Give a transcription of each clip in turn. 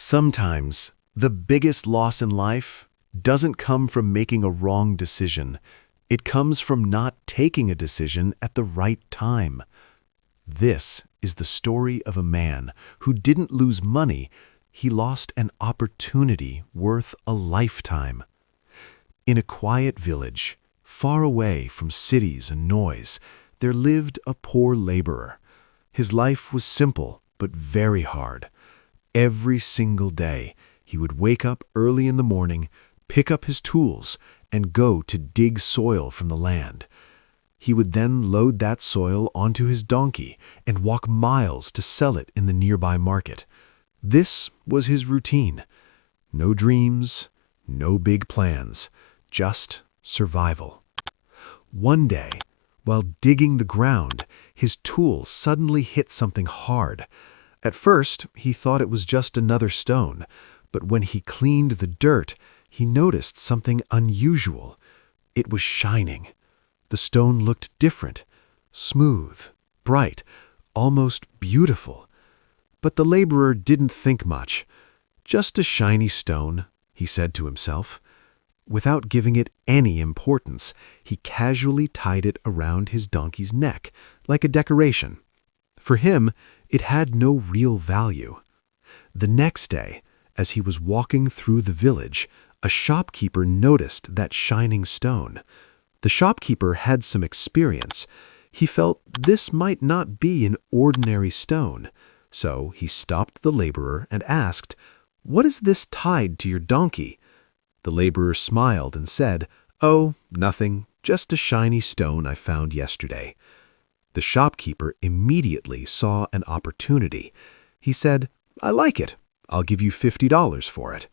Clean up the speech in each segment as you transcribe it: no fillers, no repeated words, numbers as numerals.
Sometimes, the biggest loss in life doesn't come from making a wrong decision. It comes from not taking a decision at the right time. This is the story of a man who didn't lose money, he lost an opportunity worth a lifetime. In a quiet village, far away from cities and noise, there lived a poor laborer. His life was simple but very hard. Every single day, he would wake up early in the morning, pick up his tools, and go to dig soil from the land. He would then load that soil onto his donkey and walk miles to sell it in the nearby market. This was his routine. No dreams, no big plans, just survival. One day, while digging the ground, his tool suddenly hit something hard. At first, he thought it was just another stone, but when he cleaned the dirt, he noticed something unusual. It was shining. The stone looked different, smooth, bright, almost beautiful. But the laborer didn't think much. Just a shiny stone, he said to himself. Without giving it any importance, he casually tied it around his donkey's neck, like a decoration. For him, it had no real value. The next day, as he was walking through the village, a shopkeeper noticed that shining stone. The shopkeeper had some experience. He felt this might not be an ordinary stone. So he stopped the laborer and asked, "What is this tied to your donkey?" The laborer smiled and said, "Oh, nothing, just a shiny stone I found yesterday." The shopkeeper immediately saw an opportunity. He said, "I like it. I'll give you $50 for it."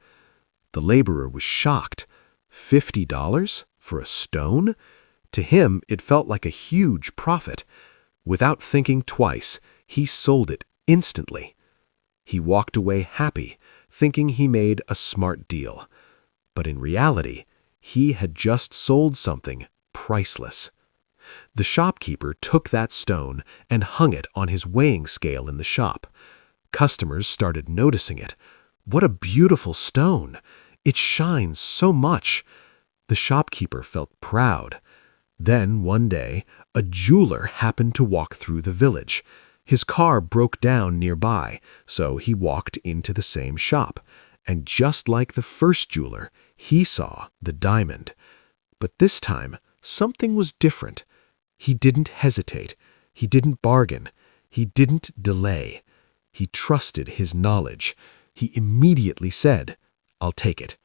The laborer was shocked. $50 for a stone? To him, it felt like a huge profit. Without thinking twice, he sold it instantly. He walked away happy, thinking he made a smart deal. But in reality, he had just sold something priceless. The shopkeeper took that stone and hung it on his weighing scale in the shop. Customers started noticing it. "What a beautiful stone! It shines so much." The shopkeeper felt proud. Then, one day, a jeweler happened to walk through the village. His car broke down nearby, so he walked into the same shop. And just like the first jeweler, he saw the diamond. But this time, something was different. He didn't hesitate. He didn't bargain. He didn't delay. He trusted his knowledge. He immediately said, "I'll take it."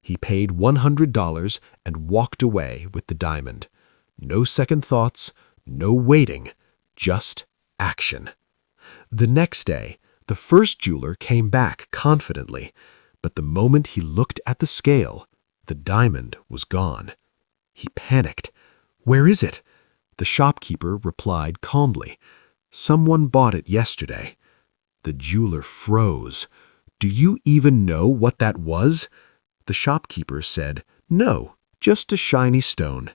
He paid $100 and walked away with the diamond. No second thoughts, no waiting, just action. The next day, the first jeweler came back confidently, but the moment he looked at the scale, the diamond was gone. He panicked. "Where is it?" The shopkeeper replied calmly, "Someone bought it yesterday." The jeweler froze. "Do you even know what that was?" The shopkeeper said, "No, just a shiny stone."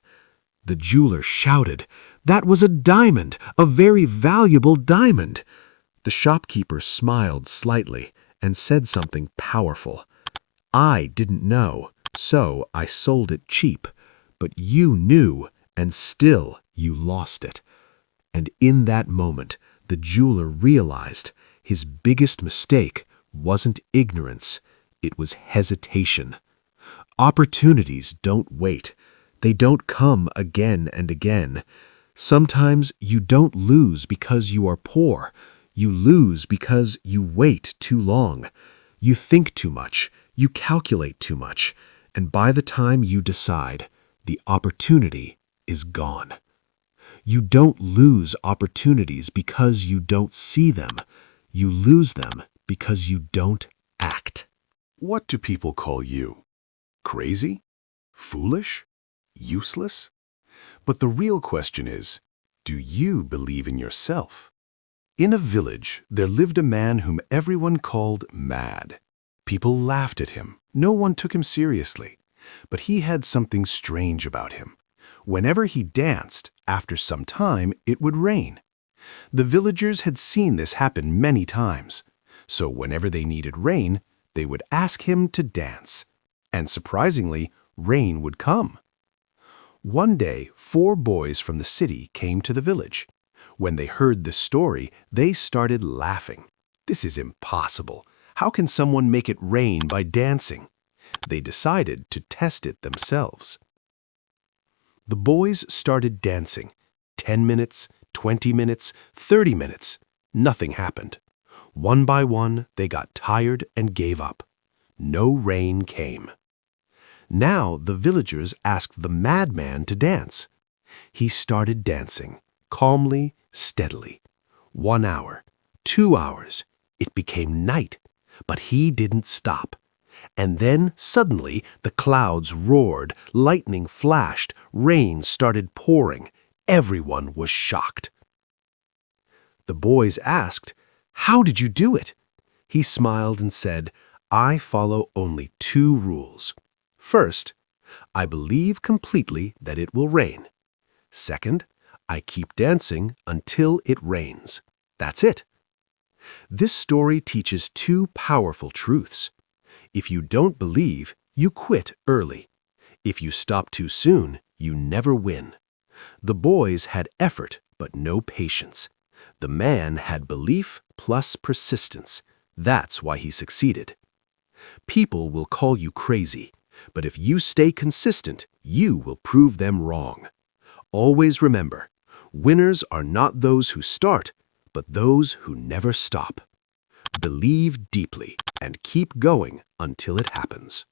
The jeweler shouted, "That was a diamond, a very valuable diamond." The shopkeeper smiled slightly and said something powerful. "I didn't know, so I sold it cheap. But you knew, and still you lost it." And in that moment, the jeweler realized his biggest mistake wasn't ignorance, it was hesitation. Opportunities don't wait. They don't come again and again. Sometimes you don't lose because you are poor. You lose because you wait too long. You think too much. You calculate too much. And by the time you decide, the opportunity is gone. You don't lose opportunities because you don't see them. You lose them because you don't act. What do people call you? Crazy? Foolish? Useless? But the real question is, do you believe in yourself? In a village, there lived a man whom everyone called mad. People laughed at him. No one took him seriously. But he had something strange about him. Whenever he danced, after some time, it would rain. The villagers had seen this happen many times. So whenever they needed rain, They would ask him to dance. And surprisingly, rain would come. One day, 4 boys from the city came to the village. When they heard this story, they started laughing. This is impossible. How can someone make it rain by dancing? They decided to test it themselves. The boys started dancing. 10 minutes, 20 minutes, 30 minutes. Nothing happened. One by one, they got tired and gave up. No rain came. Now the villagers asked the madman to dance. He started dancing, calmly, steadily. 1 hour, 2 hours. It became night, but he didn't stop. And then suddenly the clouds roared, lightning flashed, rain started pouring. Everyone was shocked. The boys asked, "How did you do it?" He smiled and said, "I follow only 2 rules. First, I believe completely that it will rain. Second, I keep dancing until it rains. That's it." This story teaches 2 powerful truths. If you don't believe, you quit early. If you stop too soon, you never win. The boys had effort, but no patience. The man had belief plus persistence. That's why he succeeded. People will call you crazy, but if you stay consistent, you will prove them wrong. Always remember, winners are not those who start, but those who never stop. Believe deeply and keep going until it happens.